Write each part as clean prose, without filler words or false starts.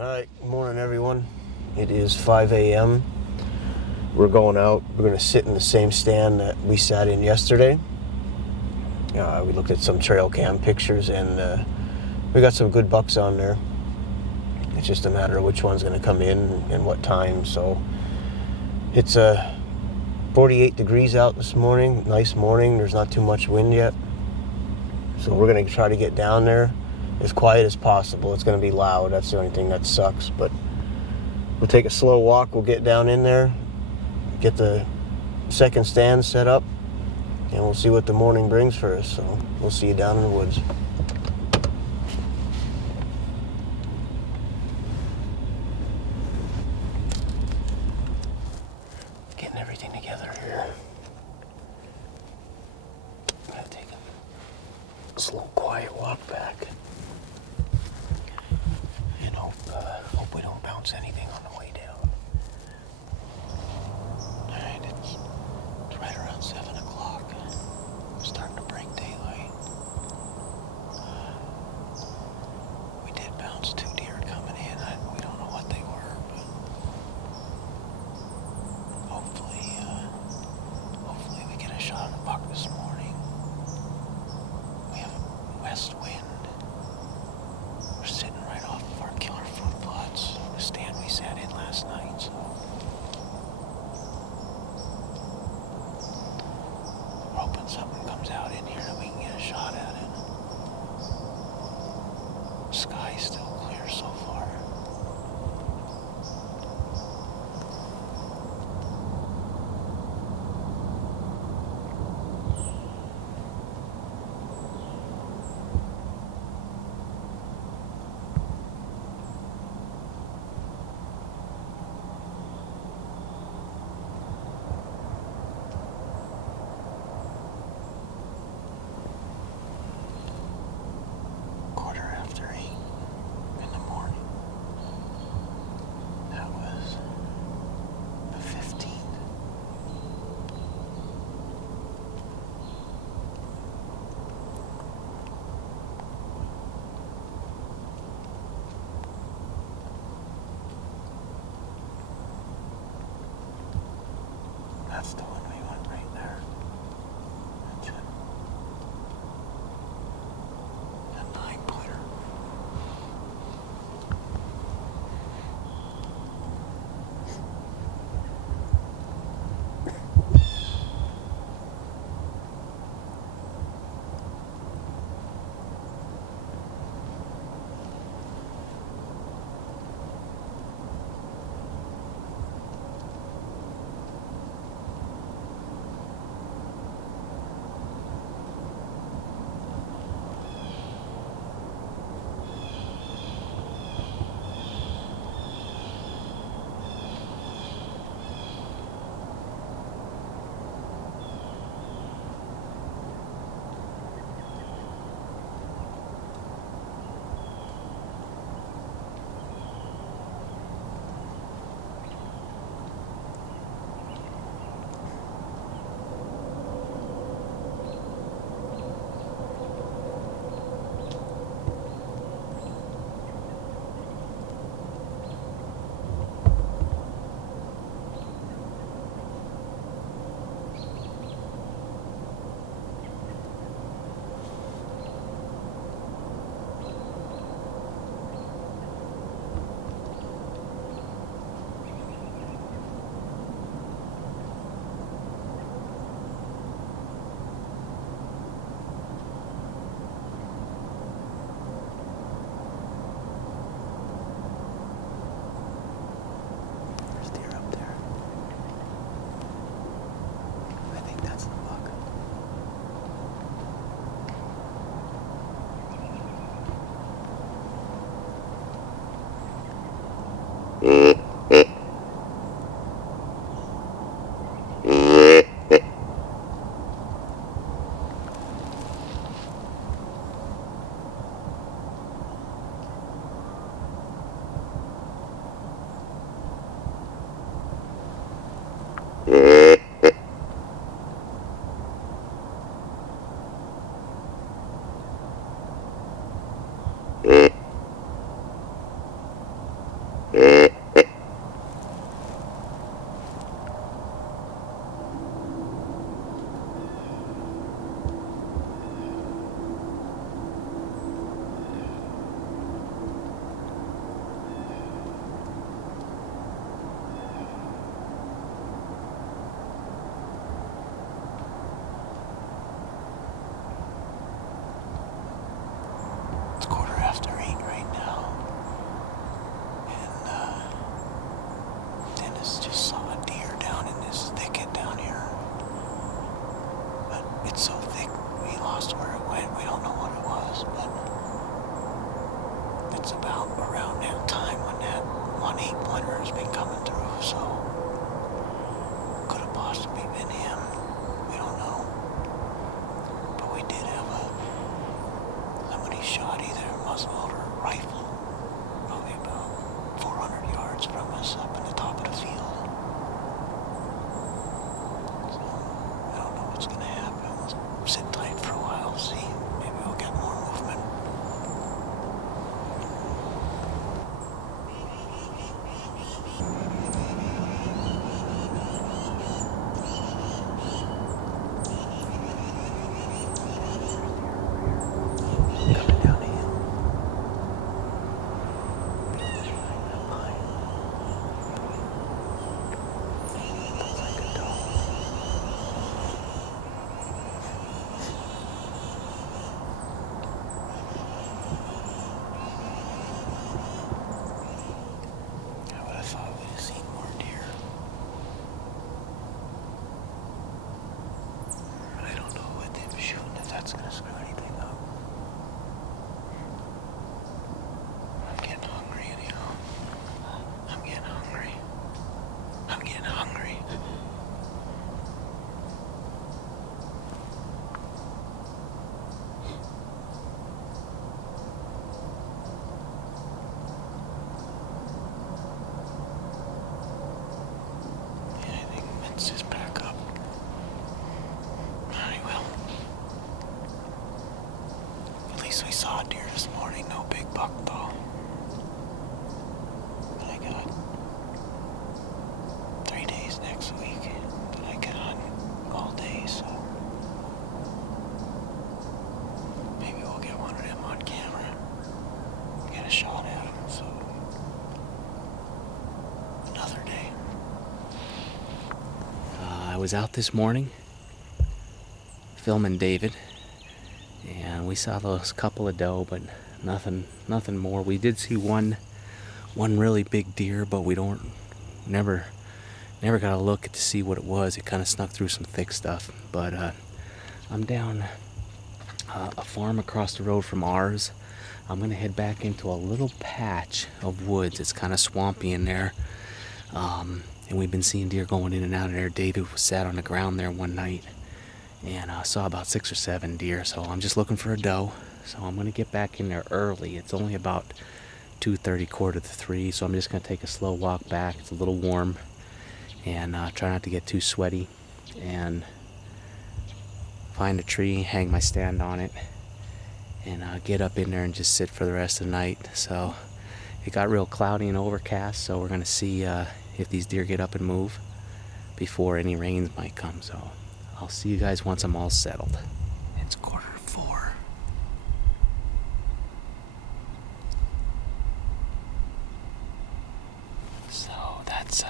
Alright, good morning everyone. It is 5 a.m. We're going out. We're going to sit in the same stand that we sat in yesterday. We looked at some trail cam pictures and we got some good bucks on there. It's just a matter of which one's going to come in and what time. So it's 48 degrees out this morning. Nice morning. There's not too much wind yet. So we're going to try to get down there as quiet as possible. It's going to be loud. That's the only thing that sucks. But we'll take a slow walk. We'll get down in there, get the second stand set up, and we'll see what the morning brings for us. So we'll see you down in the woods. Getting everything together here. I'm going to take a slow, quiet walk back. And hope we don't bounce anything on the way down. Alright, it's right around 7 o'clock. We're starting to break daylight. We did bounce 2 deer coming in. We don't know what they were, but hopefully we get a shot of a buck this morning. We have a west wind. We're sitting right off of our killer fruit plots, the stand we sat in last night, so we're hoping something comes out in here that we can get a shot at it. The sky's still clear so far. That's the one we want right there. That's it. A 9-pointer. it's about around that time when that 1/8-pointer has been coming through, so could have possibly been him. We don't know. But we did have somebody shot either a muzzle or a rifle, probably about 400 yards from us up in the top of the field. So I don't know what's going to happen. We'll sit tight for a while, see. Maybe we'll get more movement. Coming down the hill. Like a dog. I would have thought we'd have seen more deer. I don't know what them shooting, if that's going to screw anything up. I'm getting hungry, you know. I'm getting hungry. I'm getting hungry. Yeah, I think Vince is back up. Alright, well. At least we saw a deer this morning. No big buck, though. But I got 3 days next week that I can hunt all day, so maybe we'll get one of them on camera. Get a shot at him, so another day. I was out this morning filming David, and we saw those couple of doe, but nothing more. We did see one really big deer, but we never got a look to see what it was. It kind of snuck through some thick stuff. But I'm down a farm across the road from ours. I'm gonna head back into a little patch of woods. It's kind of swampy in there, and we've been seeing deer going in and out of there. David sat on the ground there one night and saw about 6 or 7 deer. So I'm just looking for a doe. So I'm gonna get back in there early. It's only about 2:30, 2:45, so I'm just gonna take a slow walk back. It's a little warm, and try not to get too sweaty, and find a tree, hang my stand on it, and get up in there and just sit for the rest of the night. So it got real cloudy and overcast, so we're gonna see if these deer get up and move before any rains might come. So I'll see you guys once I'm all settled. It's 3:45. So that's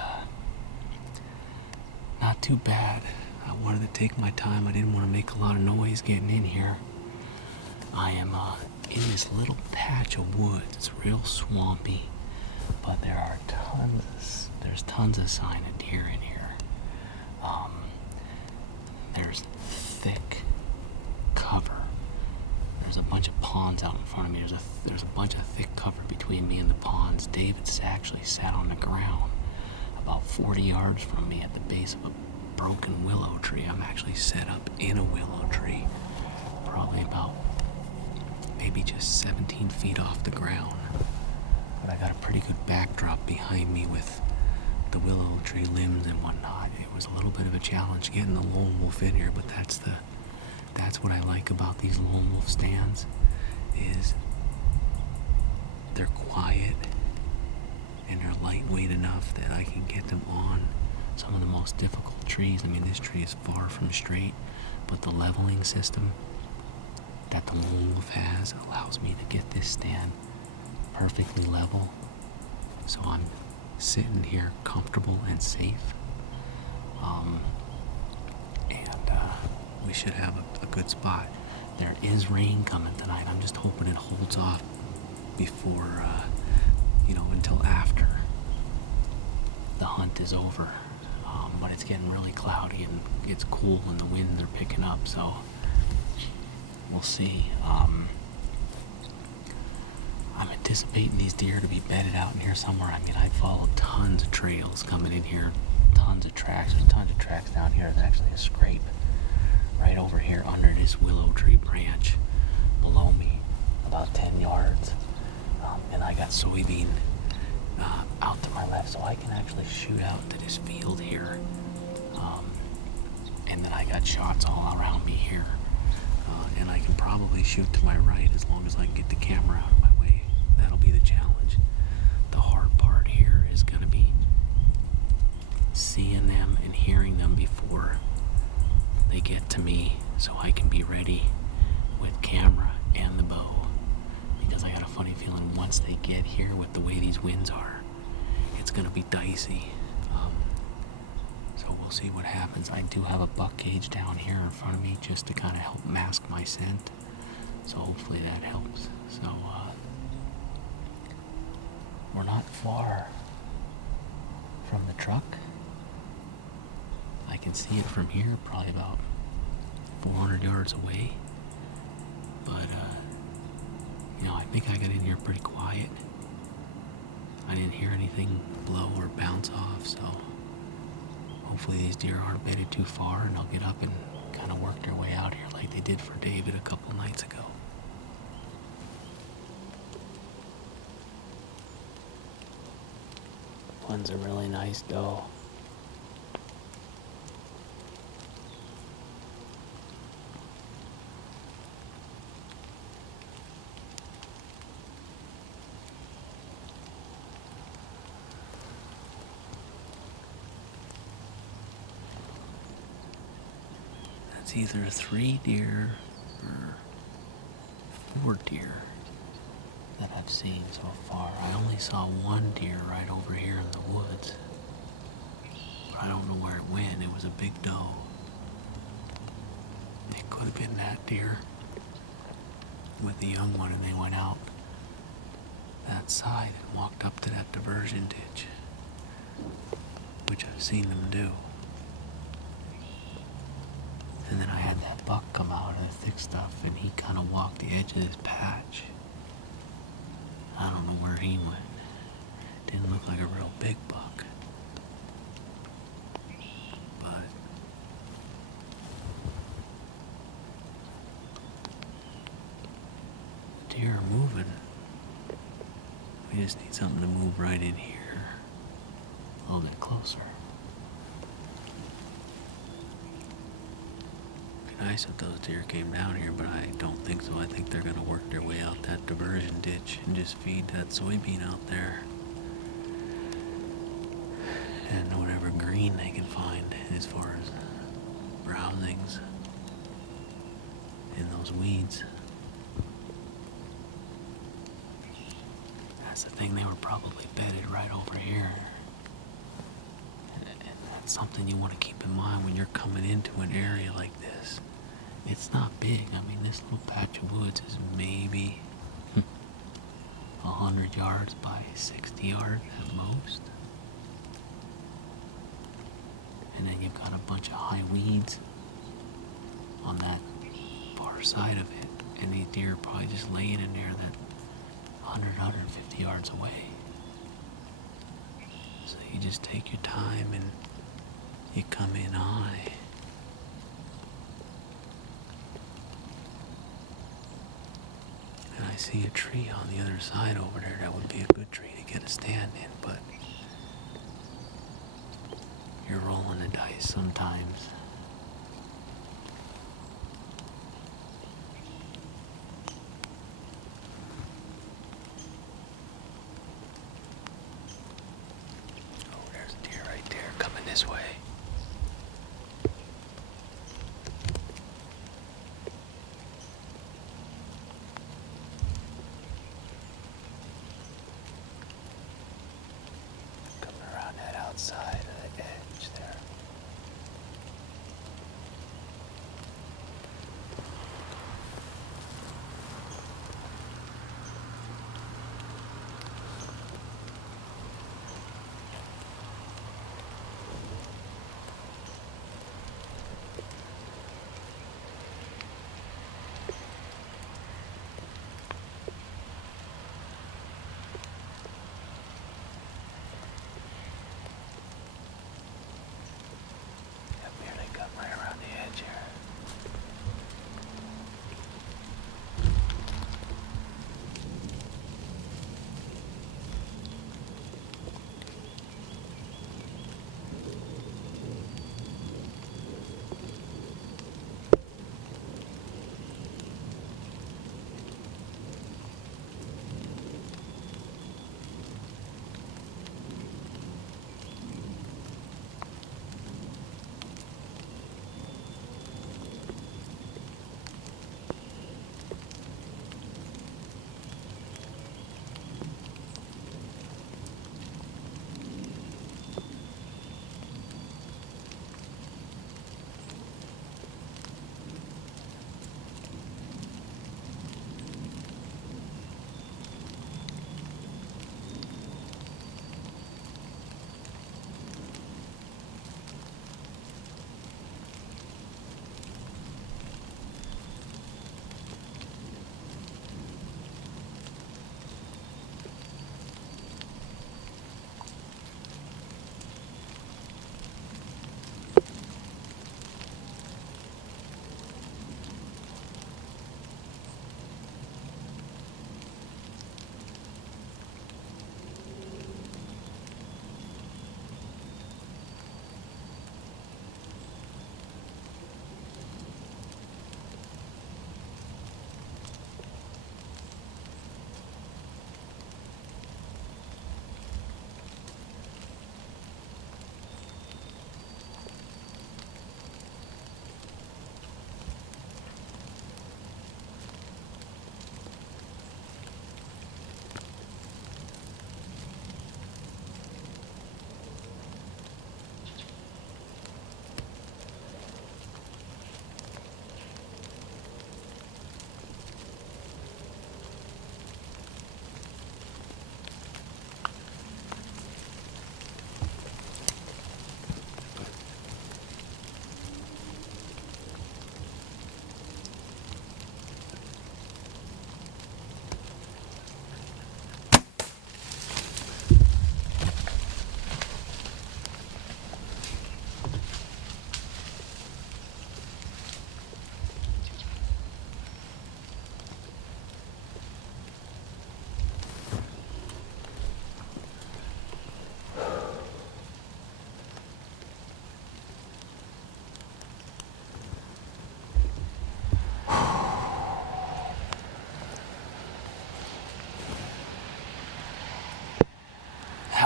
not too bad. I wanted to take my time. I didn't want to make a lot of noise getting in here. I am in this little patch of woods. It's real swampy, but there's tons of sign of deer in here. There's thick cover. There's a bunch of ponds out in front of me. There's a bunch of thick cover between me and the ponds. David's actually sat on the ground about 40 yards from me at the base of a broken willow tree. I'm actually set up in a willow tree, probably about maybe just 17 feet off the ground. But I got a pretty good backdrop behind me with the willow tree limbs and whatnot. It was a little bit of a challenge getting the lone wolf in here, but that's what I like about these lone wolf stands, is they're quiet and they're lightweight enough that I can get them on some of the most difficult trees. I mean, this tree is far from straight, but the leveling system that the lone wolf has allows me to get this stand perfectly level, so I'm sitting here comfortable and safe. We should have a good spot. There is rain coming tonight. I'm just hoping it holds off before, until after the hunt is over. But it's getting really cloudy and it's cool and the winds are picking up, so we'll see. I'm anticipating these deer to be bedded out in here somewhere. I mean, I followed tons of trails coming in here, tons of tracks. There's tons of tracks down here. There's actually a scrape right over here under this willow tree branch below me, about 10 yards. And I got soybean out to my left, so I can actually shoot out to this field here. And then I got shots all around me here. And I can probably shoot to my right as long as I can get the camera out of my way. That'll be the challenge. The hard part here is going to be seeing them and hearing them before they get to me, so I can be ready with camera and the bow. Because I got a funny feeling once they get here with the way these winds are, it's going to be dicey. So we'll see what happens. I do have a buck cage down here in front of me just to kind of help mask my scent. So hopefully that helps. So we're not far from the truck. I can see it from here, probably about 400 yards away. But, I think I got in here pretty quiet. I didn't hear anything blow or bounce off, so hopefully these deer aren't bedded too far and they'll get up and kind of work their way out here like they did for David a couple nights ago. One's a really nice doe. That's either 3 deer or 4 deer that I've seen so far. I only saw 1 deer right over here in the woods. But I don't know where it went. It was a big doe. It could have been that deer with the young one, and they went out that side and walked up to that diversion ditch, which I've seen them do. And then I had that buck come out of the thick stuff, and he kind of walked the edge of this patch. I don't know where he went. Didn't look like a real big buck. But deer are moving. We just need something to move right in here, a little bit closer. Nice if those deer came down here, but I don't think so. I think they're gonna work their way out that diversion ditch and just feed that soybean out there. And whatever green they can find as far as browsings in those weeds. That's the thing, they were probably bedded right over here. And that's something you want to keep in mind when you're coming into an area like this. It's not big. I mean, this little patch of woods is maybe 100 yards by 60 yards at most. And then you've got a bunch of high weeds on that far side of it. And these deer are probably just laying in there that 100, 150 yards away. So you just take your time and you come in high. And I see a tree on the other side over there. That would be a good tree to get a stand in, but you're rolling the dice sometimes. Oh, there's a deer right there coming this way. Outside of the edge there.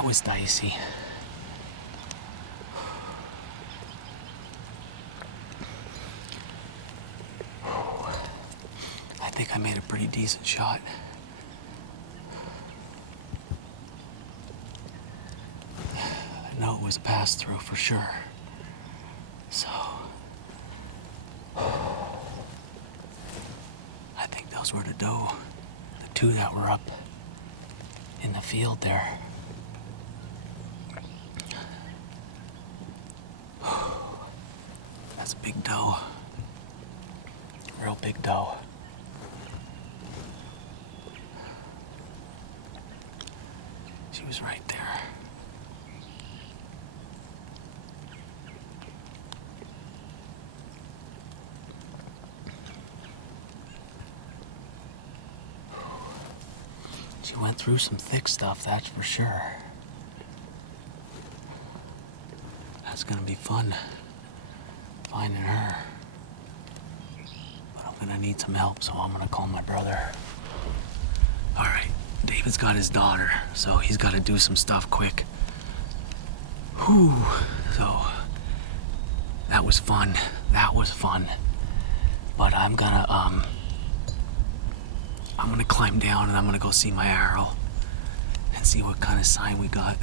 was dicey. I think I made a pretty decent shot. I know it was a pass-through for sure. So, I think those were the doe, the two that were up in the field there. That's a big doe. Real big doe. She was right there. She went through some thick stuff, that's for sure. That's gonna be fun, finding her. But I'm gonna need some help, so I'm gonna call my brother. All right, David's got his daughter, so he's gotta do some stuff quick. Whew, so that was fun, But I'm gonna climb down and I'm gonna go see my arrow and see what kind of sign we got,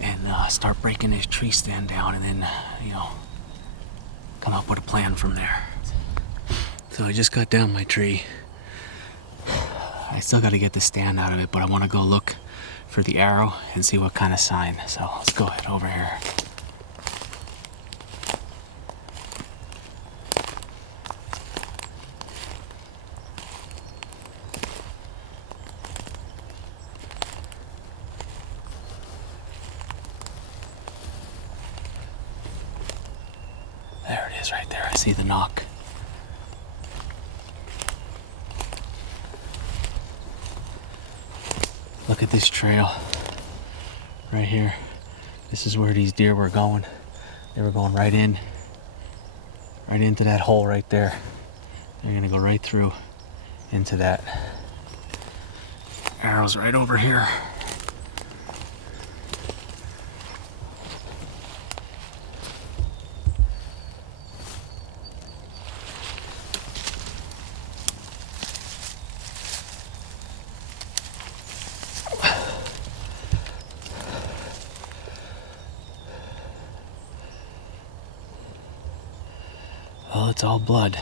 and start breaking this tree stand down, and then, come up with a plan from there. So I just got down my tree. I still got to get the stand out of it, but I want to go look for the arrow and see what kind of sign. So let's go head over here. There it is right there. I see the knock. Look at this trail right here. This is where these deer were going. They were going right into that hole right there. They're gonna go right through into that. Arrow's right over here. Well, it's all blood.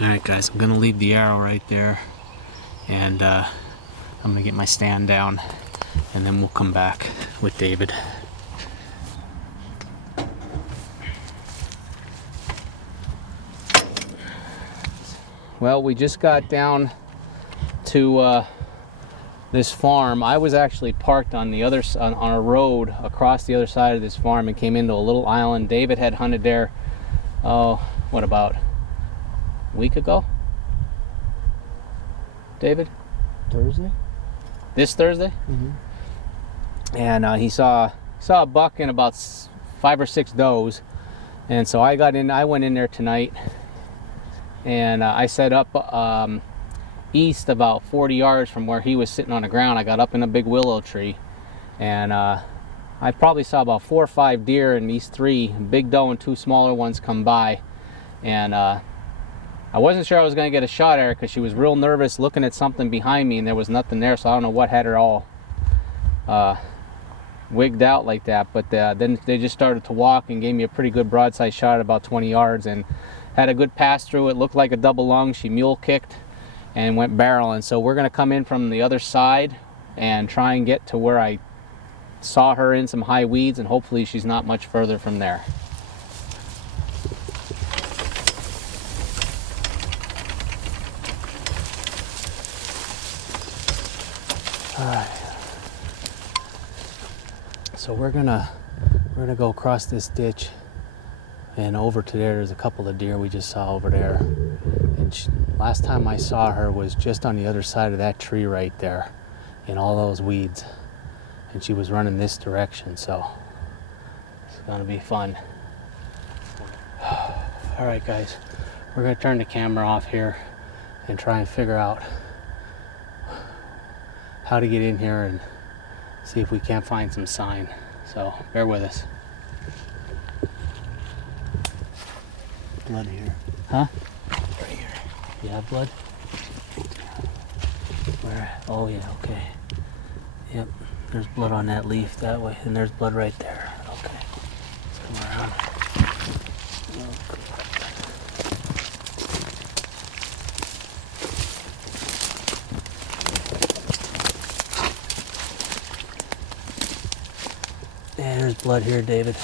Alright guys, I'm gonna leave the arrow right there, and I'm gonna get my stand down, and then we'll come back with David. Well, we just got down to this farm. I was actually parked on the other on a road across the other side of this farm and came into a little island. David had hunted there, what, about a week ago? David? Thursday? This Thursday? Mm-hmm. And he saw a buck and about 5 or 6 does, and so I went in there tonight, and I set up east about 40 yards from where he was sitting on the ground. I got up in a big willow tree, and I probably saw about 4 or 5 deer, and these 3 big doe and 2 smaller ones come by, and I wasn't sure I was going to get a shot at her because she was real nervous looking at something behind me, and there was nothing there, so I don't know what had her all wigged out like that. But then they just started to walk and gave me a pretty good broadside shot at about 20 yards and had a good pass through. It looked like a double lung. She mule kicked and went barreling. So we're going to come in from the other side and try and get to where I saw her in some high weeds, and hopefully she's not much further from there. All right. So we're gonna go across this ditch and over to there. There's a couple of deer we just saw over there, and last time I saw her was just on the other side of that tree right there in all those weeds, and she was running this direction, so it's gonna be fun. All right guys, we're gonna turn the camera off here and try and figure out how to get in here and see if we can't find some sign. So bear with us. Blood here. Huh? Right here. You have blood? Where? Oh yeah, okay. Yep, there's blood on that leaf that way, and there's blood right there. Okay, let's come around. Yeah, there's blood here, David.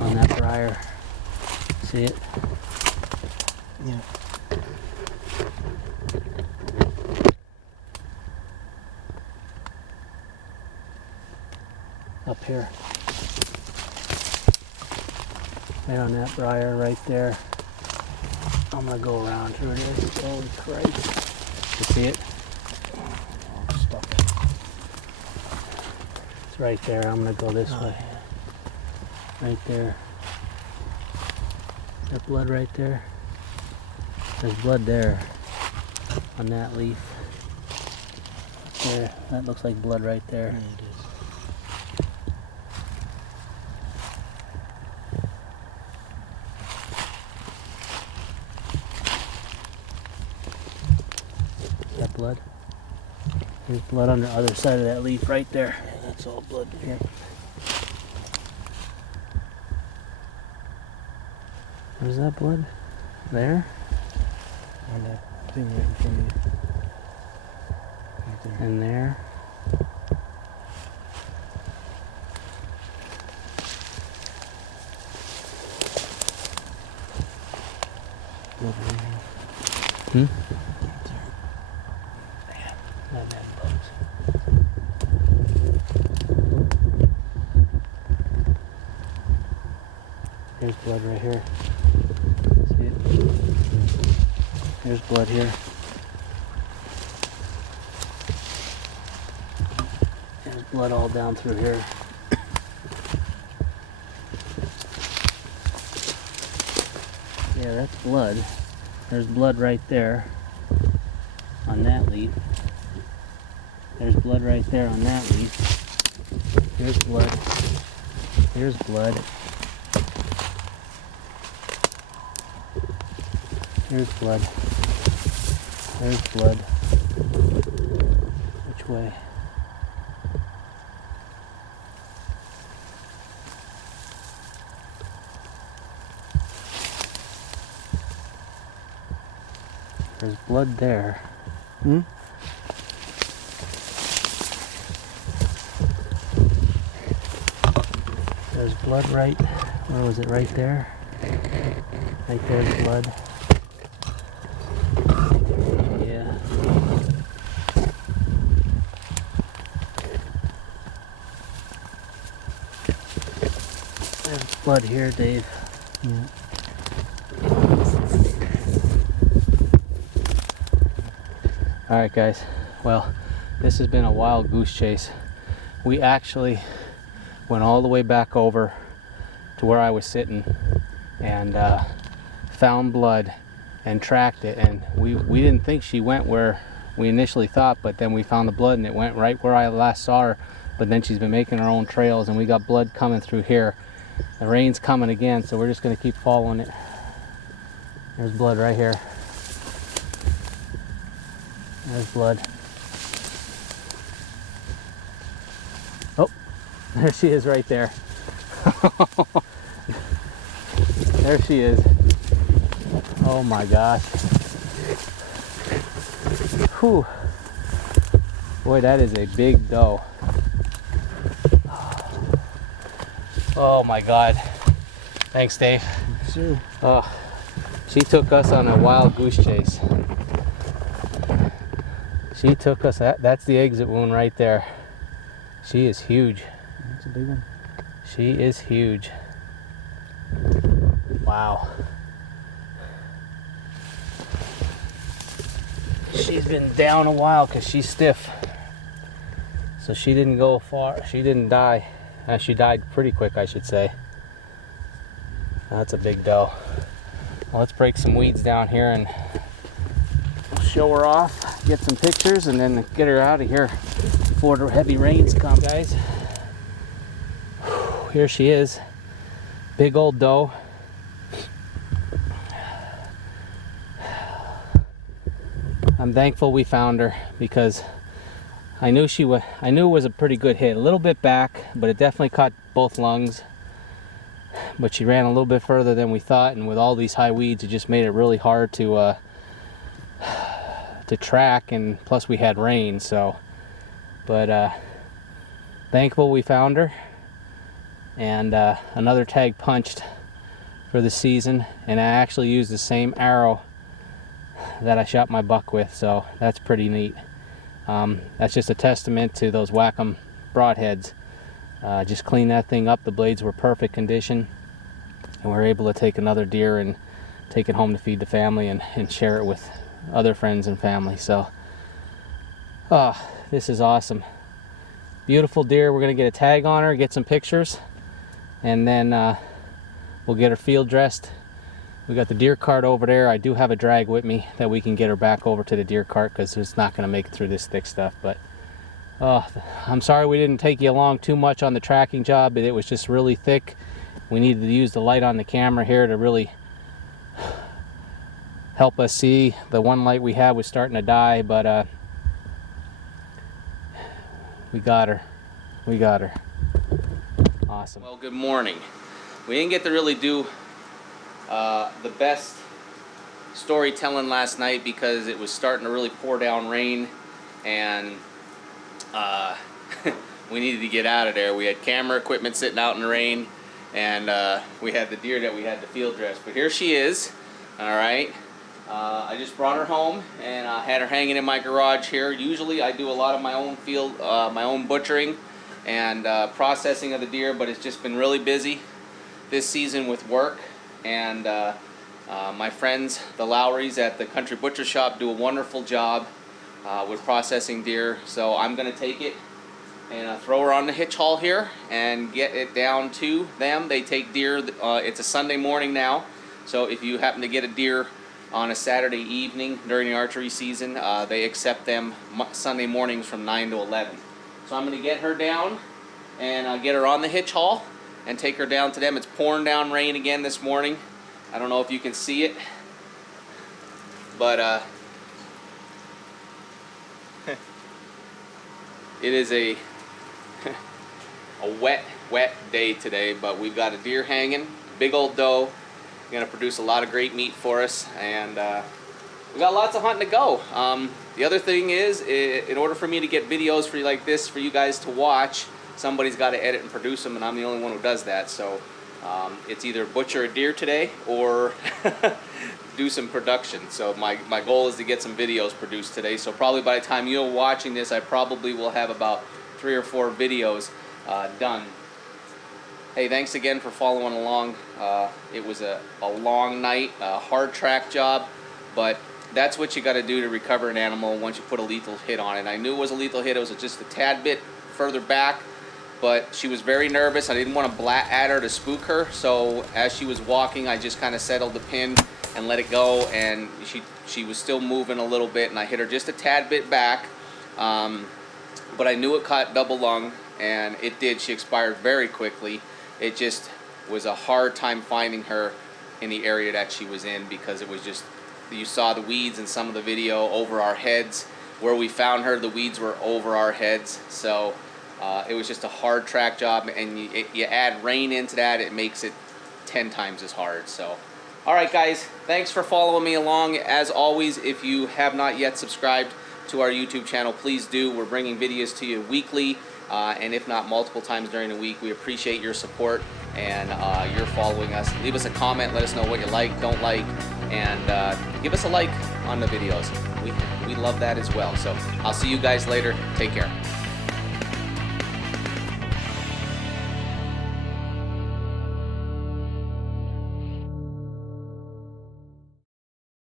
On that briar. See it? Yeah. Up here. Right on that briar right there. I'm gonna go around. Here it is. Holy Christ. You see it? Oh, stuck. It's right there. I'm gonna go this way. Right there. Is there blood right there? There's blood there on that leaf. There. That looks like blood right there. Yeah, it is. That blood? There's blood on the other side of that leaf right there. Yeah, that's all blood here. Where's that blood? There? On that thing right in front of you. Right there. And there? Blood right here. Hmm? Right there. Yeah, not them bugs. Here's blood right here. See it? There's blood here. There's blood all down through here. Yeah, that's blood. There's blood right there on that leaf. There's blood right there on that leaf. Here's blood. Here's blood. Here's blood. There's blood. Which way? There's blood there. Hmm? There's blood right, where was it, right there? Right there's blood. Yeah. There's blood here, Dave. Yeah. Alright guys, well, this has been a wild goose chase. We actually went all the way back over to where I was sitting and found blood and tracked it, and we didn't think she went where we initially thought, but then we found the blood and it went right where I last saw her, but then she's been making her own trails and we got blood coming through here. The rain's coming again, so we're just going to keep following it. There's blood right here. There's blood. Oh, there she is right there. There she is. Oh my gosh. Whew. Boy, that is a big doe. Oh my God. Thanks, Dave. Sure. Oh, she took us on a wild goose chase. She took us, that's the exit wound right there. She is huge. That's a big one. She is huge. Wow. She's been down a while because she's stiff. So she didn't go far, she didn't die. She died pretty quick, I should say. That's a big doe. Well, let's break some weeds down here and show her off. get some pictures and then get her out of here before the heavy rains come, guys. Here she is, big old doe. I'm thankful we found her because I knew it was a pretty good hit. A little bit back, but it definitely caught both lungs. But she ran a little bit further than we thought, and with all these high weeds, it just made it really hard to track, and plus we had rain. So, but thankful we found her, and another tag punched for the season, and I actually used the same arrow that I shot my buck with, so that's pretty neat. That's just a testament to those Wacom broadheads. Just cleaned that thing up. The blades were perfect condition, and we were able to take another deer and take it home to feed the family and share it with other friends and family. So this is awesome. Beautiful deer. We're gonna get a tag on her, get some pictures, and then we'll get her field dressed. We got the deer cart over there. I do have a drag with me that we can get her back over to the deer cart because it's not going to make it through this thick stuff. But I'm sorry we didn't take you along too much on the tracking job, but it was just really thick. We needed to use the light on the camera here to really help us see. The one light we had was starting to die, but we got her. We got her. Awesome. Well, good morning. We didn't get to really do the best storytelling last night because it was starting to really pour down rain, and we needed to get out of there. We had camera equipment sitting out in the rain, and we had the deer that we had to field dress. But here she is. All right. I just brought her home and had her hanging in my garage here. Usually I do a lot of my own my own butchering and processing of the deer, but it's just been really busy this season with work. And my friends, the Lowrys at the Country Butcher Shop, do a wonderful job with processing deer. So I'm going to take it and throw her on the hitch haul here and get it down to them. They take deer. It's a Sunday morning now, so if you happen to get a deer on a Saturday evening during the archery season, they accept them Sunday mornings from 9 to 11. So I'm going to get her down and get her on the hitch haul and take her down to them. It's pouring down rain again this morning. I don't know if you can see it, but it is a wet day today. But we've got a deer hanging, big old doe, going to produce a lot of great meat for us, and we got lots of hunting to go. The other thing is, in order for me to get videos for you like this for you guys to watch, somebody's got to edit and produce them, and I'm the only one who does that. So it's either butcher a deer today or do some production. So my goal is to get some videos produced today. So probably by the time you're watching this, I probably will have about 3 or 4 videos done. Hey, thanks again for following along. It was a long night, a hard track job, but that's what you got to do to recover an animal once you put a lethal hit on it. I knew it was a lethal hit. It was just a tad bit further back, but she was very nervous. I didn't want to blat at her to spook her, so as she was walking, I just kind of settled the pin and let it go, and she was still moving a little bit, and I hit her just a tad bit back, but I knew it caught double lung, and it did. She expired very quickly. It just was a hard time finding her in the area that she was in because it was just, you saw the weeds in some of the video over our heads. Where we found her, the weeds were over our heads, so it was just a hard track job, and you add rain into that, it makes it 10 times as hard. So, all right, guys, thanks for following me along. As always, if you have not yet subscribed to our YouTube channel, please do. We're bringing videos to you weekly, and if not multiple times during the week. We appreciate your support and your following us. Leave us a comment, let us know what you like, don't like, and give us a like on the videos. We love that as well. So I'll see you guys later. Take care.